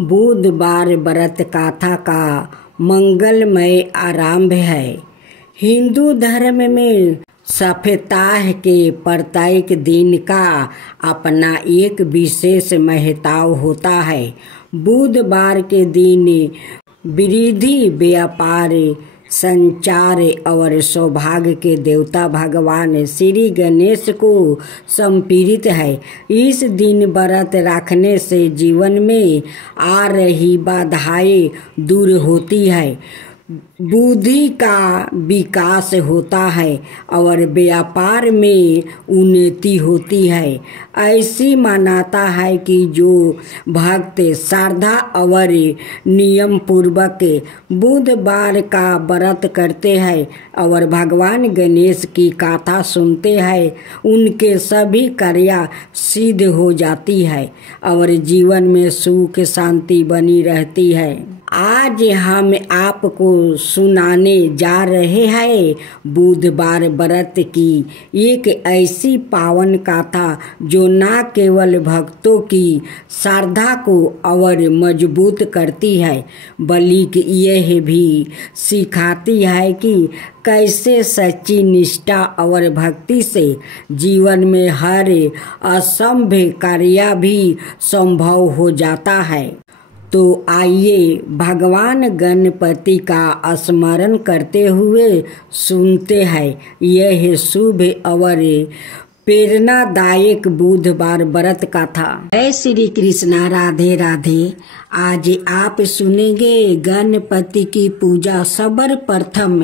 बुधवार व्रत कथा का मंगलमय आरंभ है। हिंदू धर्म में सप्ताह के प्रत्येक दिन का अपना एक विशेष महत्व होता है। बुधवार के दिन वृद्धि, व्यापार, संचार और सौभाग्य के देवता भगवान श्री गणेश को समर्पित है। इस दिन व्रत रखने से जीवन में आ रही बाधाएं दूर होती है, बुद्धि का विकास होता है और व्यापार में उन्नति होती है। ऐसी मान्यता है कि जो भक्त श्रद्धा और नियम पूर्वक बुधवार का व्रत करते हैं और भगवान गणेश की कथा सुनते हैं, उनके सभी कार्य सिद्ध हो जाती है और जीवन में सुख शांति बनी रहती है। आज हम आपको सुनाने जा रहे हैं बुधवार व्रत की एक ऐसी पावन कथा जो न केवल भक्तों की श्रद्धा को और मजबूत करती है, बल्कि यह भी सिखाती है कि कैसे सच्ची निष्ठा और भक्ति से जीवन में हर असंभव कार्य भी संभव हो जाता है। तो आइए भगवान गणपति का स्मरण करते हुए सुनते हैं यह शुभ और प्रेरणादायक बुधवार व्रत कथा। जय श्री कृष्णा, राधे राधे। आज आप सुनेंगे गणपति की पूजा सर्वप्रथम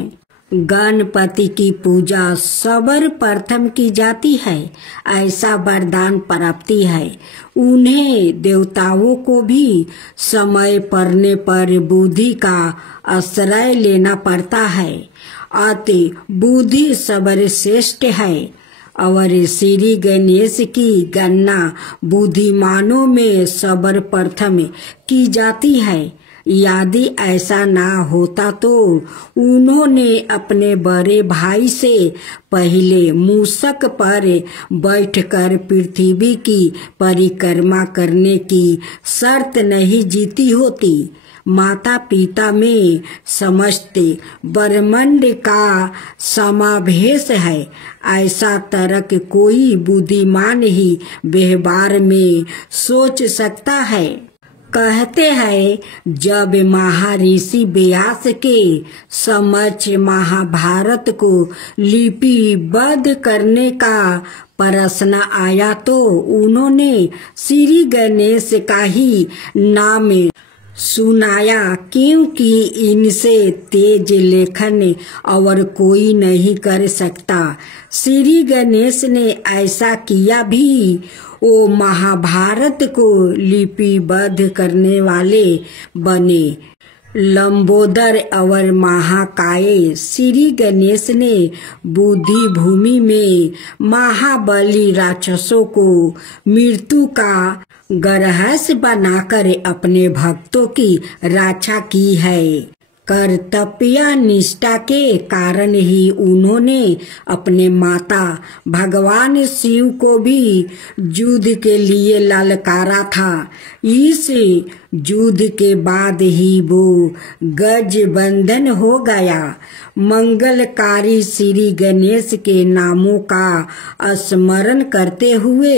गणपति की पूजा सर्वप्रथम की जाती है, ऐसा वरदान प्राप्ति है। उन्हें देवताओं को भी समय पड़ने पर बुद्धि का आश्रय लेना पड़ता है। अति बुद्धि सर्वश्रेष्ठ है और श्री गणेश की गणना बुद्धिमानों में सर्वप्रथम की जाती है। यदि ऐसा ना होता तो उन्होंने अपने बड़े भाई से पहले मूषक पर बैठकर पृथ्वी की परिक्रमा करने की शर्त नहीं जीती होती। माता पिता में समस्त ब्रह्मांड का समावेश है, ऐसा तर्क कोई बुद्धिमान ही व्यवहार में सोच सकता है। कहते हैं जब महर्षि व्यास के समक्ष महाभारत को लिपिबद्ध करने का प्रश्न आया तो उन्होंने श्री गणेश का ही नाम सुनाया, क्योंकि इनसे तेज लेखन और कोई नहीं कर सकता। श्री गणेश ने ऐसा किया भी। वो महाभारत को लिपिबद्ध करने वाले बने। लंबोदर और महाकाय श्री गणेश ने बुद्धि भूमि में महाबली राक्षसों को मृत्यु का ग्रहस बनाकर अपने भक्तों की रक्षा की है। कर्तव्य निष्ठा के कारण ही उन्होंने अपने माता भगवान शिव को भी युद्ध के लिए ललकारा था। इस युद्ध के बाद ही वो गजबंधन हो गया। मंगलकारी श्री गणेश के नामों का स्मरण करते हुए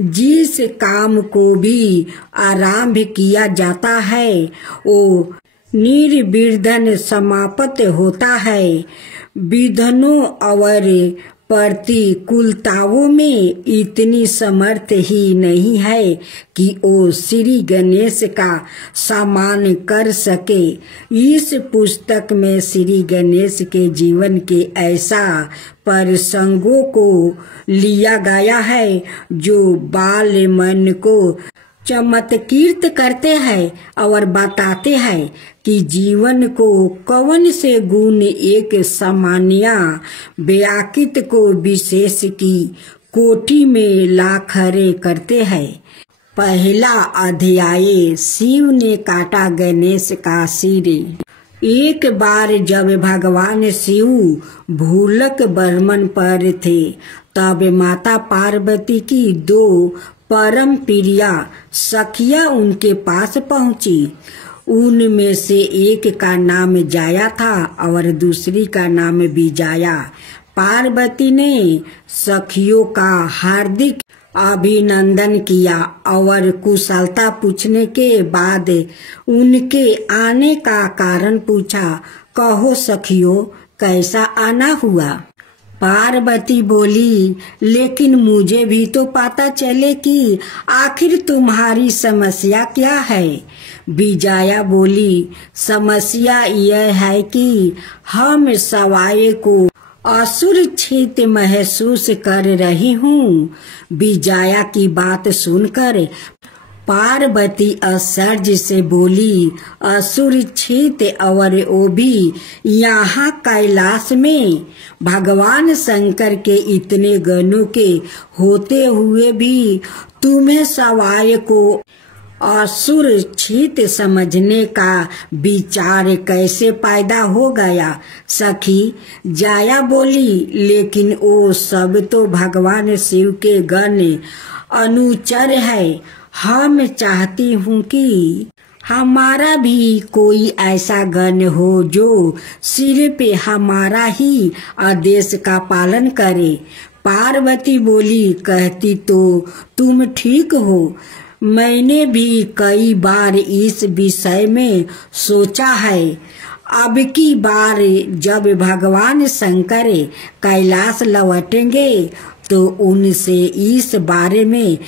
जिस काम को भी आरंभ किया जाता है वो निर्विघ्न समाप्त होता है। विघ्नों और प्रतिकूलताओं में इतनी समर्थ ही नहीं है कि वो श्री गणेश का सम्मान कर सके। इस पुस्तक में श्री गणेश के जीवन के ऐसा प्रसंगों को लिया गया है जो बाल मन को चमत्कृत करते हैं और बताते हैं कि जीवन को कौन से गुण एक सामान्य व्यक्ति को विशेष की कोटि में ला खड़े करते हैं। पहला अध्याय, शिव ने काटा गणेश का सिर। एक बार जब भगवान शिव भूलक भ्रमण पर थे, तब माता पार्वती की दो परम प्रिया सखिया उनके पास पहुंची। उनमें से एक का नाम जाया था और दूसरी का नाम विजाया। पार्वती ने सखियों का हार्दिक अभिनंदन किया और कुशलता पूछने के बाद उनके आने का कारण पूछा। कहो सखियों, कैसा आना हुआ? पार्वती बोली, लेकिन मुझे भी तो पता चले कि आखिर तुम्हारी समस्या क्या है। विजया बोली, समस्या यह है कि हम सवाए को असुरक्षित महसूस कर रही हूँ। विजया की बात सुनकर पार्वती आश्चर्य से बोली, असुरक्षित और वो भी यहाँ कैलाश में? भगवान शंकर के इतने गणों के होते हुए भी तुम्हें सवाए को असुरक्षित समझने का विचार कैसे पैदा हो गया? सखी जाया बोली, लेकिन वो सब तो भगवान शिव के गण अनुचर है। हम चाहती हूँ कि हमारा भी कोई ऐसा गण हो जो सिर पे हमारा ही आदेश का पालन करे। पार्वती बोली, कहती तो तुम ठीक हो। मैंने भी कई बार इस विषय में सोचा है। अब की बार जब भगवान शंकर कैलाश लौटेंगे तो उनसे इस बारे में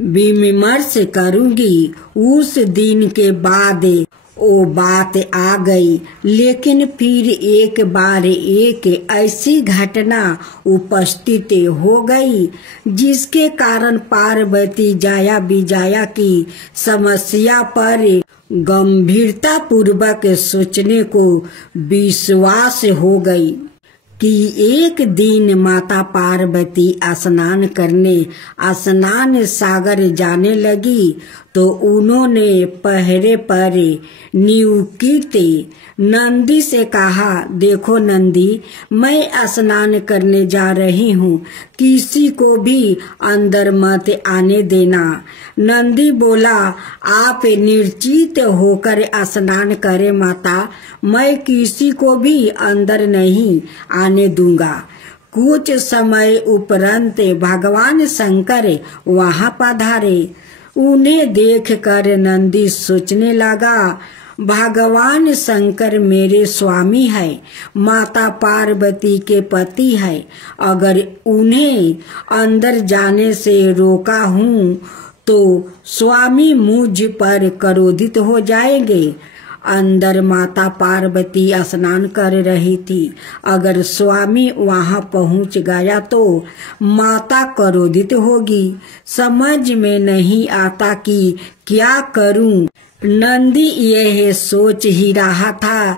विमर्श करूंगी। उस दिन के बाद वो बात आ गई, लेकिन फिर एक बार एक ऐसी घटना उपस्थित हो गई जिसके कारण पार्वती जाया विजया की समस्या पर गंभीरता पूर्वक सोचने को विश्वास हो गई कि एक दिन माता पार्वती स्नान करने स्नान सागर जाने लगी तो उन्होंने पहरे पर नियुक्त नंदी से कहा, देखो नंदी, मैं स्नान करने जा रही हूँ, किसी को भी अंदर मत आने देना। नंदी बोला, आप निर्चित होकर स्नान करें माता, मैं किसी को भी अंदर नहीं आने दूंगा। कुछ समय उपरांत भगवान शंकर वहां पधारे। उन्हें देखकर नंदी सोचने लगा, भगवान शंकर मेरे स्वामी है, माता पार्वती के पति है। अगर उन्हें अंदर जाने से रोका हूँ तो स्वामी मुझ पर क्रोधित हो जाएंगे। अंदर माता पार्वती स्नान कर रही थी। अगर स्वामी वहां पहुंच गया तो माता क्रोधित होगी। समझ में नहीं आता कि क्या करूं। नंदी यह सोच ही रहा था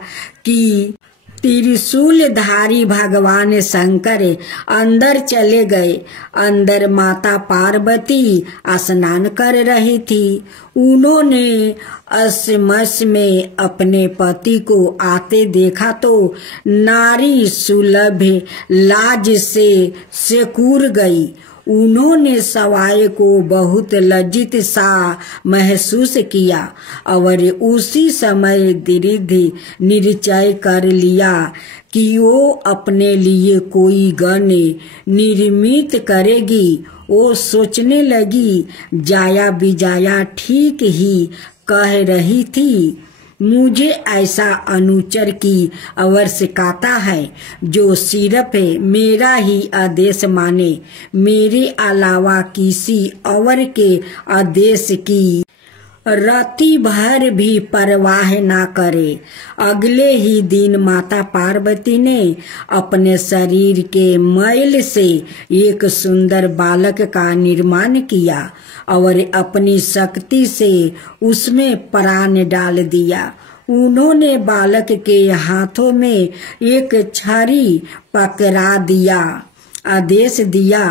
कि त्रिशूलधारी भगवान शंकर अंदर चले गए। अंदर माता पार्वती स्नान कर रही थी। उन्होंने असमस में अपने पति को आते देखा तो नारी सुलभ लाज से सिकुड़ गई। उन्होंने सवाए को बहुत लज्जित सा महसूस किया और उसी समय दृढ़ निश्चय कर लिया कि वो अपने लिए कोई गण निर्मित करेगी। वो सोचने लगी, जाया विजया ठीक ही कह रही थी, मुझे ऐसा अनुचर की आवश्यकता है जो सिर्फ मेरा ही आदेश माने, मेरे अलावा किसी और के आदेश की राति भर भी परवाह ना करे। अगले ही दिन माता पार्वती ने अपने शरीर के मैल से एक सुंदर बालक का निर्माण किया और अपनी शक्ति से उसमें प्राण डाल दिया। उन्होंने बालक के हाथों में एक छड़ी पकड़ा दिया, आदेश दिया,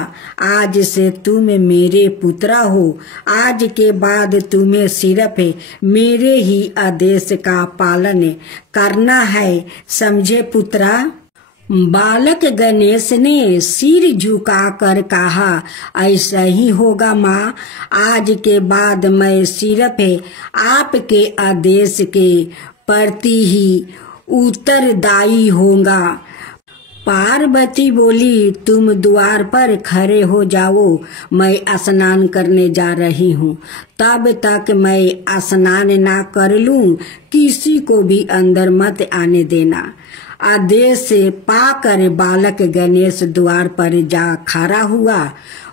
आज से तुम मेरे पुत्र हो। आज के बाद तुम्हें सिर्फ मेरे ही आदेश का पालन करना है, समझे पुत्रा। बालक गणेश ने सिर झुकाकर कहा, ऐसा ही होगा माँ। आज के बाद मैं सिर्फ आपके आदेश के प्रति ही उत्तरदायी होगा। पार्वती बोली, तुम द्वार पर खड़े हो जाओ, मैं स्नान करने जा रही हूँ। तब तक मैं स्नान ना कर लूँ, किसी को भी अंदर मत आने देना। आदेश पाकर बालक गणेश द्वार पर जा खड़ा हुआ।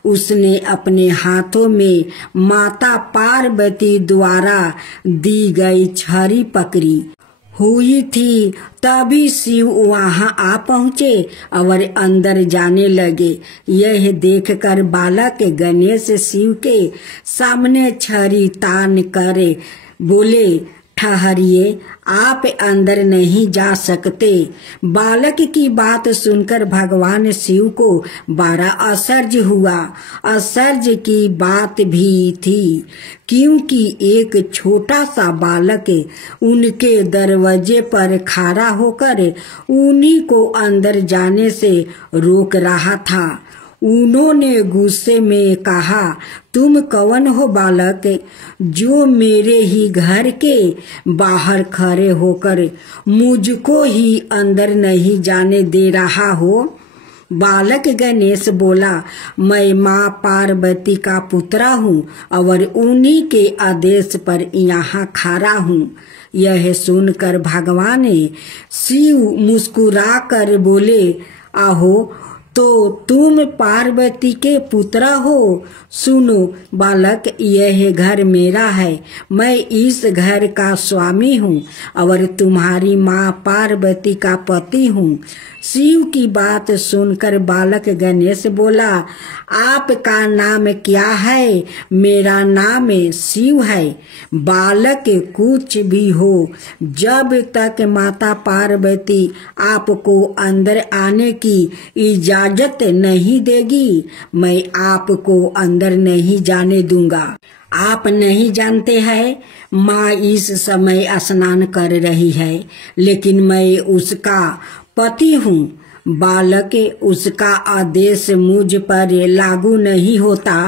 उसने अपने हाथों में माता पार्वती द्वारा दी गई छड़ी पकड़ी हुई थी। तभी शिव वहां आ पहुँचे और अंदर जाने लगे। यह देखकर बालक गणेश शिव के सामने छड़ी तान कर बोले, ठहरिए, आप अंदर नहीं जा सकते। बालक की बात सुनकर भगवान शिव को बड़ा आश्चर्य हुआ। आश्चर्य की बात भी थी, क्योंकि एक छोटा सा बालक उनके दरवाजे पर खड़ा होकर उन्हीं को अंदर जाने से रोक रहा था। उन्होंने गुस्से में कहा, तुम कौन हो बालक, जो मेरे ही घर के बाहर खड़े होकर मुझको ही अंदर नहीं जाने दे रहा हो। बालक गणेश बोला, मैं माँ पार्वती का पुत्र हूँ और उन्हीं के आदेश पर यहाँ खड़ा हूँ। यह सुनकर भगवान शिव मुस्कुराकर बोले, आहो, तो तुम पार्वती के पुत्र हो। सुनो बालक, यह घर मेरा है, मैं इस घर का स्वामी हूँ और तुम्हारी माँ पार्वती का पति हूँ। शिव की बात सुनकर बालक गणेश बोला, आपका नाम क्या है? मेरा नाम शिव है। बालक, कुछ भी हो, जब तक माता पार्वती आपको अंदर आने की इजाजत नहीं देगी, मैं आपको अंदर नहीं जाने दूंगा। आप नहीं जानते हैं, माँ इस समय स्नान कर रही है, लेकिन मैं उसका पति हूँ। बालक, उसका आदेश मुझ पर लागू नहीं होता।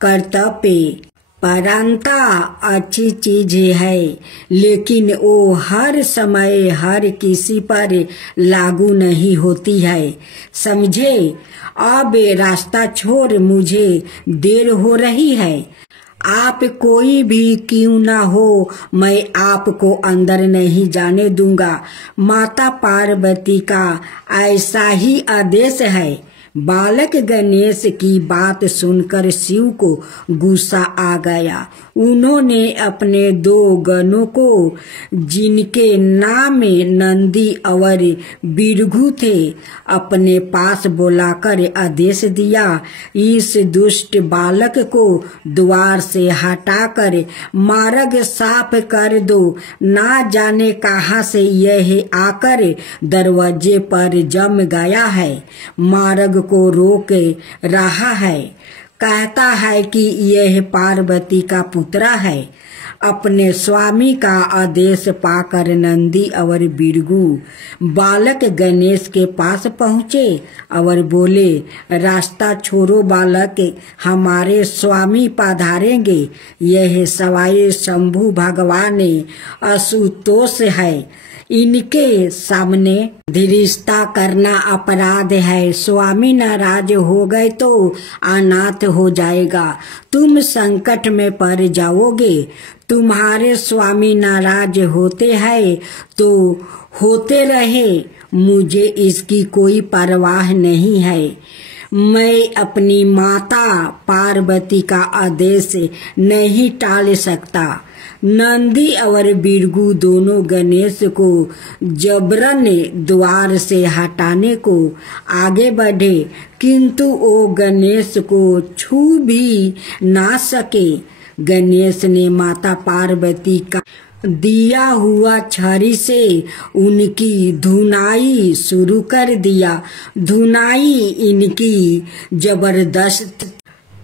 कर्तव्य परंता अच्छी चीज है, लेकिन वो हर समय हर किसी पर लागू नहीं होती है, समझे? अब रास्ता छोड़, मुझे देर हो रही है। आप कोई भी क्यों ना हो, मैं आपको अंदर नहीं जाने दूंगा। माता पार्वती का ऐसा ही आदेश है। बालक गणेश की बात सुनकर शिव को गुस्सा आ गया। उन्होंने अपने 2 गणों को, जिनके नाम नंदी और बिरघु थे, अपने पास बुलाकर आदेश दिया, इस दुष्ट बालक को द्वार से हटाकर मार्ग साफ कर दो। ना जाने कहां से यह आकर दरवाजे पर जम गया है, मार्ग को रोक रहा है। कहता है कि यह पार्वती का पुत्र है। अपने स्वामी का आदेश पाकर नंदी और बिरगु बालक गणेश के पास पहुँचे और बोले, रास्ता छोड़ो बालक, हमारे स्वामी पधारेंगे। यह सवाई शंभु भगवान आशुतोष है, इनके सामने धीरजता करना अपराध है। स्वामी नाराज हो गए तो अनाथ हो जाएगा, तुम संकट में पड़ जाओगे। तुम्हारे स्वामी नाराज होते हैं तो होते रहे, मुझे इसकी कोई परवाह नहीं है। मैं अपनी माता पार्वती का आदेश नहीं टाल सकता। नंदी और बिरगु दोनों गणेश को जबरन द्वार से हटाने को आगे बढ़े, किंतु वो गणेश को छू भी ना सके। गणेश ने माता पार्वती का दिया हुआ छड़ी से उनकी धुनाई शुरू कर दिया। धुनाई इनकी जबरदस्त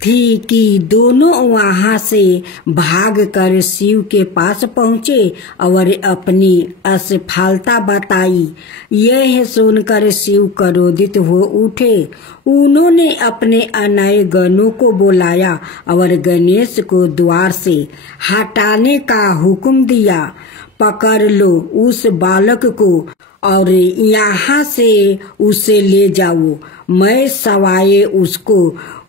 थी कि दोनों वहां से भागकर शिव के पास पहुंचे और अपनी असफलता बताई। यह सुनकर शिव क्रोधित हो उठे। उन्होंने अपने अनय गणों को बुलाया और गणेश को द्वार से हटाने का हुक्म दिया। पकड़ लो उस बालक को और यहाँ से उसे ले जाओ। मैं सवाए उसको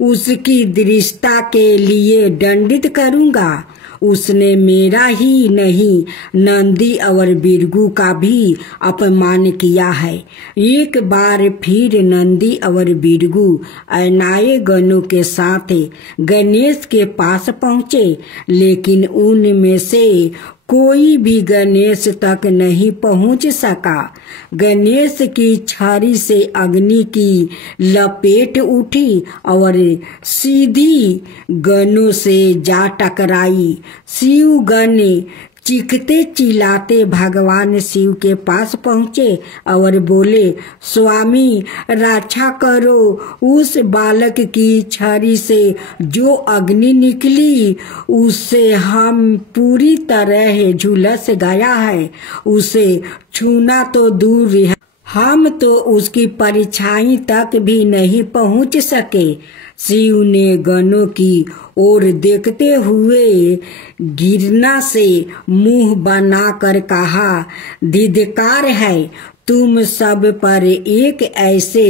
उसकी दृष्टता के लिए दंडित करूँगा। उसने मेरा ही नहीं नंदी और बिरगू का भी अपमान किया है। एक बार फिर नंदी और बिरगू अनाए गणों के साथ गणेश के पास पहुँचे, लेकिन उनमें से कोई भी गणेश तक नहीं पहुंच सका। गणेश की छड़ी से अग्नि की लपेट उठी और सीधी गणों से जा टकराई। शिव गण चीखते चिल्लाते भगवान शिव के पास पहुँचे और बोले, स्वामी रक्षा करो। उस बालक की छड़ी से जो अग्नि निकली उससे हम पूरी तरह झुलस गया है। उसे छूना तो दूर है, हम तो उसकी परछाई तक भी नहीं पहुँच सके। शिव ने गणों की ओर देखते हुए घृणा से मुंह बनाकर कहा, धिक्कार है तुम सब पर एक ऐसे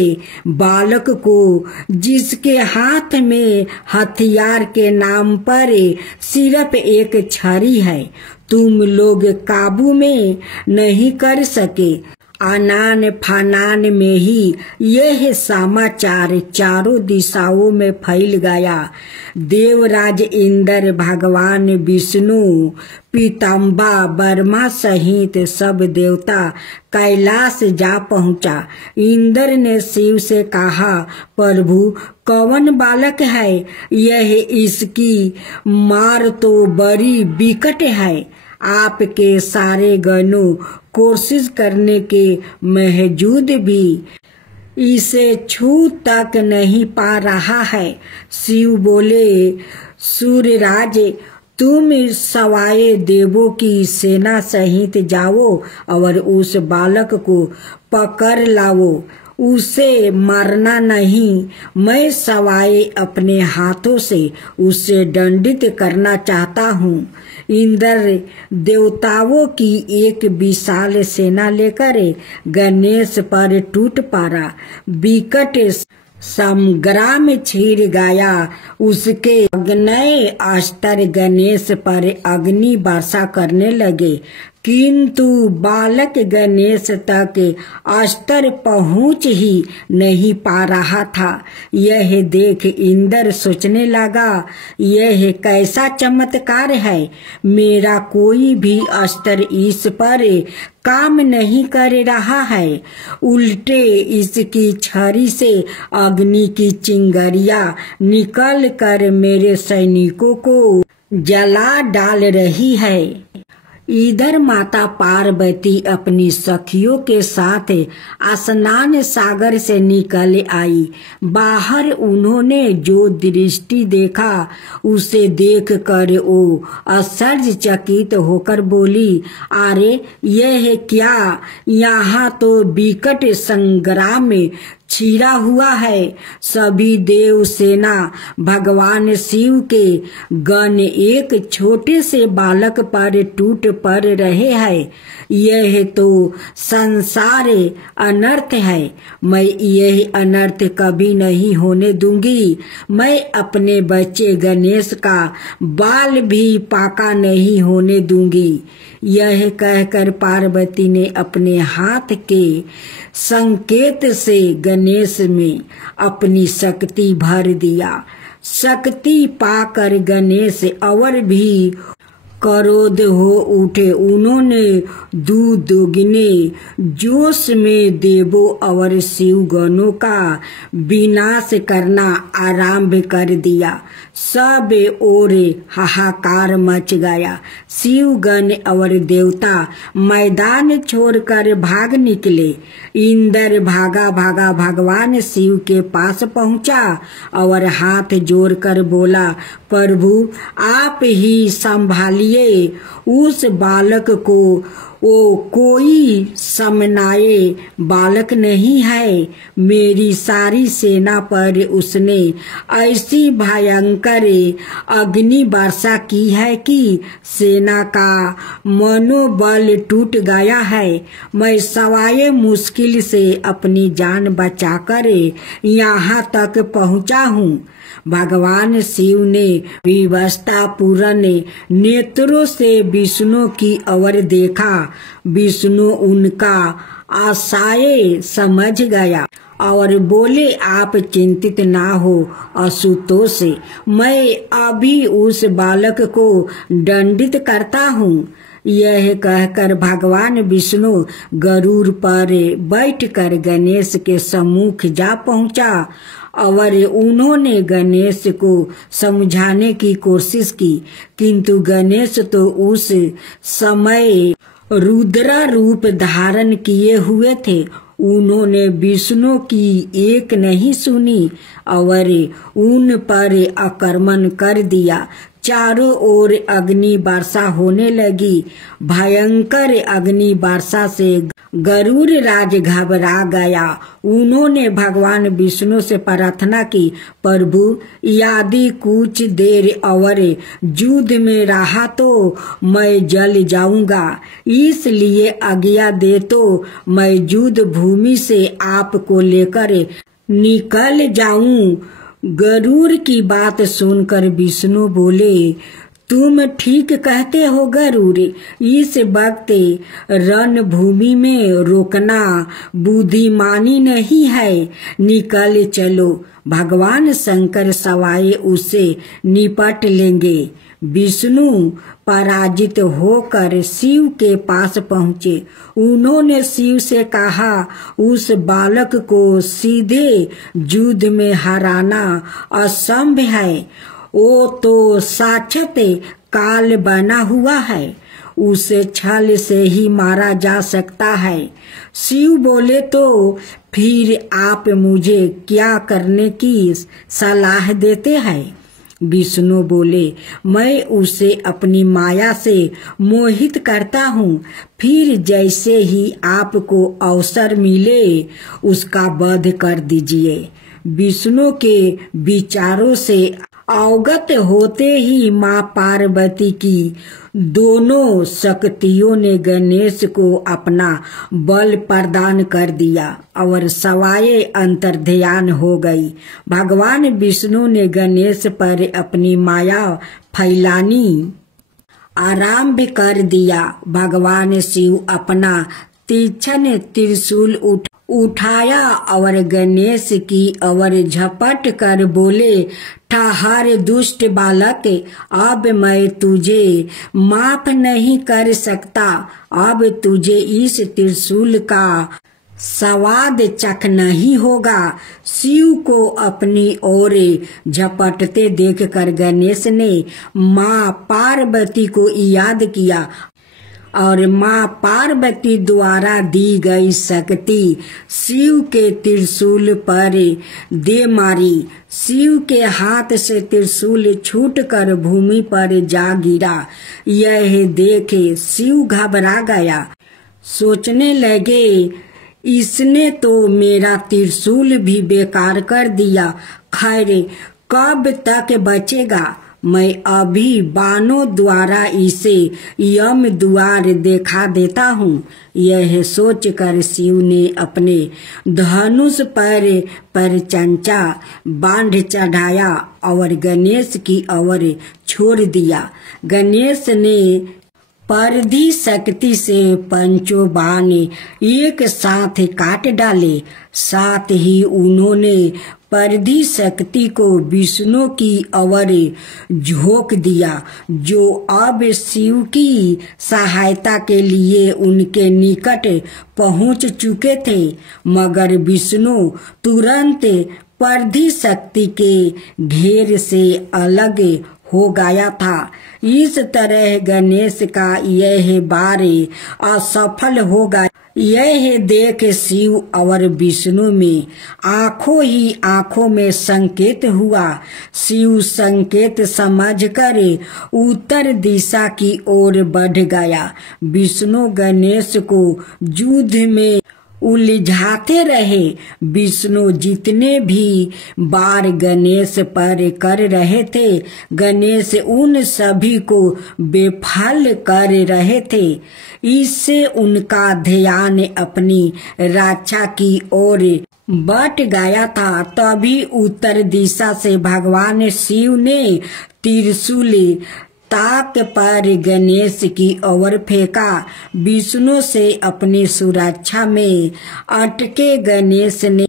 बालक को जिसके हाथ में हथियार के नाम पर सिर्फ एक छड़ी है, तुम लोग काबू में नहीं कर सके। आनान फानान में ही यह समाचार चारों दिशाओं में फैल गया। देवराज इंद्र, भगवान विष्णु, पीताम्बा, ब्रह्मा सहित सब देवता कैलाश जा पहुंचा। इंद्र ने शिव से कहा, प्रभु कौन बालक है यह? इसकी मार तो बड़ी विकट है। आपके सारे गणों कोशिश करने के बावजूद भी इसे छू तक नहीं पा रहा है। शिव बोले, सूर्यराज तुम सवाए देवों की सेना सहित जाओ और उस बालक को पकड़ लाओ। उसे मारना नहीं, मैं सवाए अपने हाथों से उसे दंडित करना चाहता हूँ। इंद्र देवताओं की एक विशाल सेना लेकर गणेश पर टूट पड़ा। विकट संग्राम छिड़ गया। उसके अग्नेय अस्त्र गणेश पर अग्नि वर्षा करने लगे, किंतु बालक गणेश तक अस्त्र पहुँच ही नहीं पा रहा था। यह देख इंद्र सोचने लगा, यह कैसा चमत्कार है। मेरा कोई भी अस्त्र इस पर काम नहीं कर रहा है, उल्टे इसकी छड़ी से अग्नि की चिंगारियां निकल कर मेरे सैनिकों को जला डाल रही है। इधर माता पार्वती अपनी सखियों के साथ स्नान सागर से निकल आई। बाहर उन्होंने जो दृष्टि देखा उसे देखकर वो आश्चर्यचकित होकर बोली, अरे यह क्या? यहाँ तो विकट संग्राम में छिड़ा हुआ है। सभी देव सेना भगवान शिव के गण एक छोटे से बालक पर टूट पड़ रहे हैं। यह तो संसार अनर्थ है। मैं यह अनर्थ कभी नहीं होने दूंगी। मैं अपने बच्चे गणेश का बाल भी पाका नहीं होने दूंगी। यह कहकर पार्वती ने अपने हाथ के संकेत से गणेश में अपनी शक्ति भर दिया। शक्ति पाकर गणेश और भी क्रोध हो उठे उन्होंने दुगने जोश में देवों और शिवगणों का विनाश करना आरंभ कर दिया। सब ओर हाहाकार मच गया। शिवगण और देवता मैदान छोड़कर भाग निकले। इंद्र भागा भागा भगवान शिव के पास पहुंचा और हाथ जोड़कर बोला, प्रभु आप ही संभालिए उस बालक को, वो कोई समनाए बालक नहीं है। मेरी सारी सेना पर उसने ऐसी भयंकर अग्नि वर्षा की है कि सेना का मनोबल टूट गया है। मैं सवाए मुश्किल से अपनी जान बचाकर यहाँ तक पहुँचा हूँ। भगवान शिव ने विवशता पूर्ण नेत्रों से विष्णु की ओर देखा। विष्णु उनका आशय समझ गया और बोले, आप चिंतित ना हो असुतोष, मैं अभी उस बालक को दंडित करता हूँ। यह कहकर भगवान विष्णु गरुड़ पर बैठकर गणेश के सम्मुख जा पहुंचा और उन्होंने गणेश को समझाने की कोशिश की, किंतु गणेश तो उस समय रुद्र रूप धारण किए हुए थे। उन्होंने विष्णु की एक नहीं सुनी और उन पर आक्रमण कर दिया। चारों ओर अग्नि वर्षा होने लगी। भयंकर अग्नि वर्षा से गरुड़ राज घबरा गया। उन्होंने भगवान विष्णु से प्रार्थना की, प्रभु यदि कुछ देर और युद्ध में रहा तो मैं जल जाऊंगा, इसलिए आज्ञा दे तो मैं युद्ध भूमि से आपको लेकर निकल जाऊं। गरुड़ की बात सुनकर विष्णु बोले, तुम ठीक कहते हो गरुड़, इस वक्त रणभूमि में रोकना बुद्धिमानी नहीं है, निकल चलो। भगवान शंकर सवाए उससे निपट लेंगे। विष्णु पराजित होकर शिव के पास पहुँचे। उन्होंने शिव से कहा, उस बालक को सीधे युद्ध में हराना असंभव है, वो तो साक्षात काल बना हुआ है, उसे छल से ही मारा जा सकता है। शिव बोले, तो फिर आप मुझे क्या करने की सलाह देते हैं? विष्णु बोले, मैं उसे अपनी माया से मोहित करता हूँ, फिर जैसे ही आपको अवसर मिले उसका वध कर दीजिए। विष्णु के विचारों से अवगत होते ही माँ पार्वती की दोनों शक्तियों ने गणेश को अपना बल प्रदान कर दिया और सवाए अंतर्ध्यान हो गई। भगवान विष्णु ने गणेश पर अपनी माया फैलानी आरंभ कर दिया। भगवान शिव अपना तीक्ष्ण त्रिशूल उठाया और गणेश की ओर झपट कर बोले, ठहर दुष्ट बालक, अब मैं तुझे माफ नहीं कर सकता। अब तुझे इस त्रिशूल का स्वाद चखना ही होगा। शिव को अपनी ओर झपटते देखकर गणेश ने माँ पार्वती को याद किया और माँ पार्वती द्वारा दी गई शक्ति शिव के त्रिशूल पर दे मारी। शिव के हाथ से त्रिशूल छूटकर भूमि पर जा गिरा। यह देखे शिव घबरा गया। सोचने लगे, इसने तो मेरा त्रिशूल भी बेकार कर दिया। खैर कब तक बचेगा? मैं अभी बाणों द्वारा इसे यम द्वार देखा देता हूँ। यह सोचकर शिव ने अपने धनुष पर चंचा बांध चढ़ाया और गणेश की ओर छोड़ दिया। गणेश ने परधि शक्ति से पंचों बाण एक साथ काट डाले। साथ ही उन्होंने परिधि शक्ति को विष्णु की ओर झोंक दिया, जो अब शिव की सहायता के लिए उनके निकट पहुंच चुके थे। मगर विष्णु तुरंत परिधि शक्ति के घेर से अलग हो गया था। इस तरह गणेश का यह बार असफल हो गया। यह देख शिव और विष्णु में आंखों ही आंखों में संकेत हुआ। शिव संकेत समझकर उत्तर दिशा की ओर बढ़ गया। विष्णु गणेश को युद्ध में उलझाते रहे। विष्णु जितने भी बार गणेश पर कर रहे थे, गणेश उन सभी को बेफल कर रहे थे। इससे उनका ध्यान अपनी रक्षा की ओर बट गया था। तभी उत्तर दिशा से भगवान शिव ने त्रिशूल ताक पर गणेश की ओर फेंका। विष्णु से अपनी सुरक्षा में अटके गणेश ने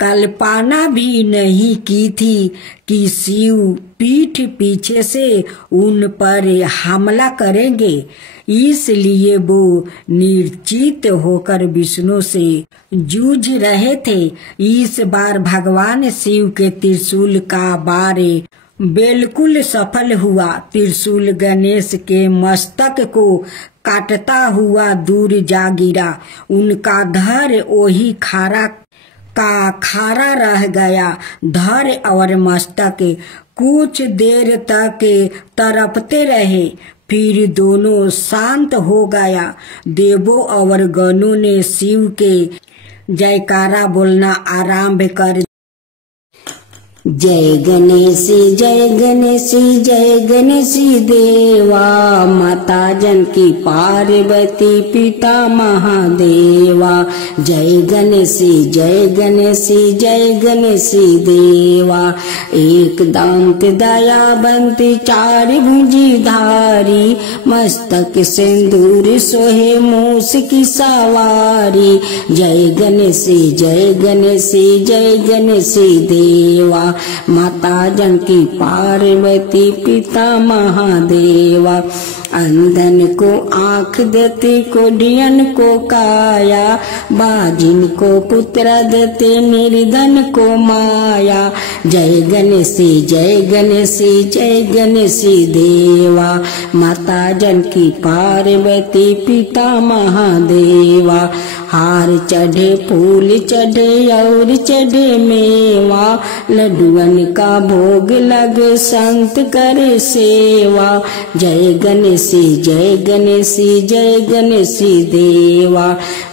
कल्पना भी नहीं की थी कि शिव पीठ पीछे से उन पर हमला करेंगे। इसलिए वो निर्चित होकर विष्णु से जूझ रहे थे। इस बार भगवान शिव के त्रिशूल का वार बिल्कुल सफल हुआ। त्रिशूल गणेश के मस्तक को काटता हुआ दूर जा गिरा। उनका धड़ वही खारा का खारा रह गया। धड़ और मस्तक कुछ देर तक तड़पते रहे, फिर दोनों शांत हो गया। देवों और गणों ने शिव के जयकारा बोलना आरंभ कर। जय गणेश जय गणेश जय गणेश देवा, माता जानकी पार्वती पिता महादेवा। जय गणेश जय गणेश जय गणेश देवा। एक दांत दयावंत चार भुजी धारी, मस्तक सिंदूर सोहे मूस की सवारी। जय गणेश जय गणेश जय गणेश देवा, माता जानकी पार्वती पिता महादेवा। अंधन को आँख देते, कोढ़ियन को काया, बाजिन को पुत्र देते, निर्धन को माया। जय गणेश जय गणेश जय गणेश देवा, माता जानकी पार्वती पिता महादेवा। हार चढ़े फूल चढ़े और चढ़े मेवा, लड्डुअन का भोग लगे संत करे सेवा। जय गणेश जय गणेश जय गणेश देवा,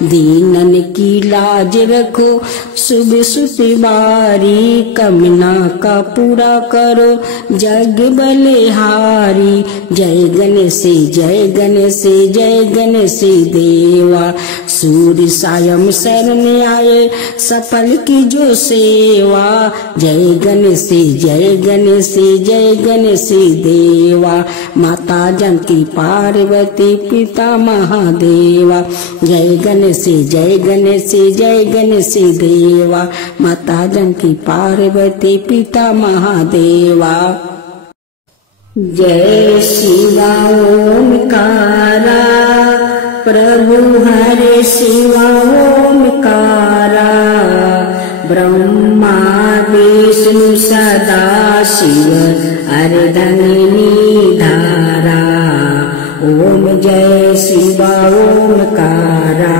दीनन की लाज रखो शुभ सुतिवारी, कमना का पूरा करो जग बलिहारी। जय गणेश जय गणेश जय गणेश देवा, सूर्य सायं शरण आए सफल की जो सेवा। जय गणेश जय गणेश जय गणेश देवा, माता जानकी पार्वती पिता महादेवा। जय गणेश जय गणेश जय गणेश देवा, माता जानकी पार्वती पिता महादेवा। जय शिवा ओमकारा, प्रभु हरे शिवा ओमकारा। ब्रह्मा विष्णु सदा शिव अर्धंगिनी धारा। ओम जय शिवा ओमकारा,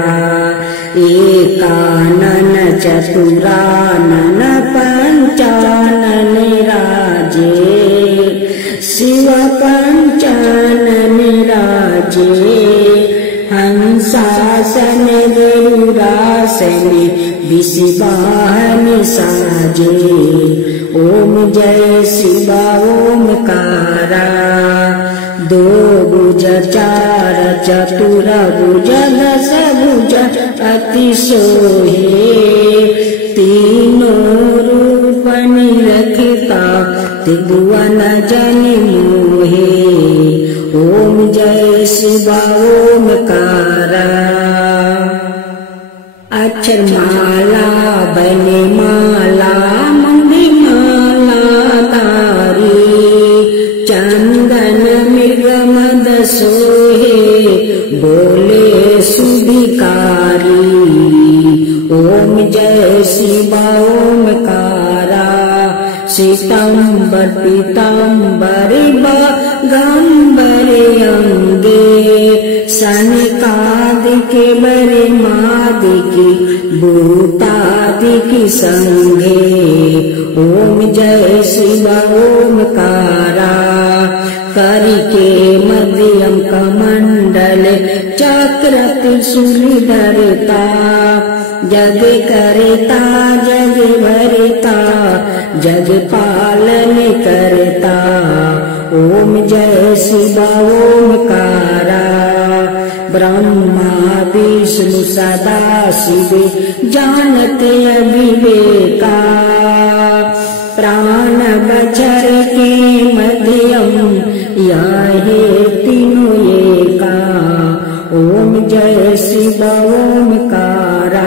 एकानन चतुरानन पंचानन राजे। शिव पंचानन राजे, हंसासन गरुड़ासन विषवाहन साजे। ओम जय शिवा ओमकारा, दो भुज चार चतुर भुज दस भुज अति सोहे। तीनों रूप निरखता त्रिभुवन जन मोहे। ओम जय शिवा ओमकारा, अक्षर माला बने माला मंगल शिवा ओमकारा श्वेतांबर पीतांबर बागंबर अंगे सनकादिक बरमादिक भूतादिक संगे ओम जय शिवा ओमकारा करके मध्यम कमंडल चक्र त्रिशूलधरता जग करता जग भरता जग पालन करता ओम जय शिवा ओमकारा ब्रह्मा विष्णु सदा शिव जानते अविवेका प्राण बचर के मध्यम याहे तीनों एका ओम जय शिवा ओमकारा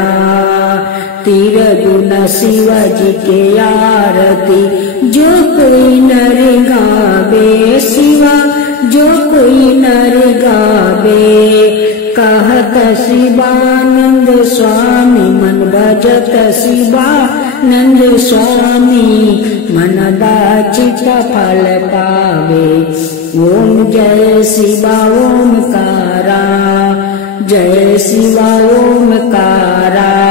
तिरगुण शिवाजी के आरती जो कोई नर गावे शिवा जो कोई नर गावे कहत शिवानंद स्वामी मन भजत शिवानंद स्वामी मन दाचित फल पावे ओम जय शिवा ओमकारा जय शिवा ओमकारा।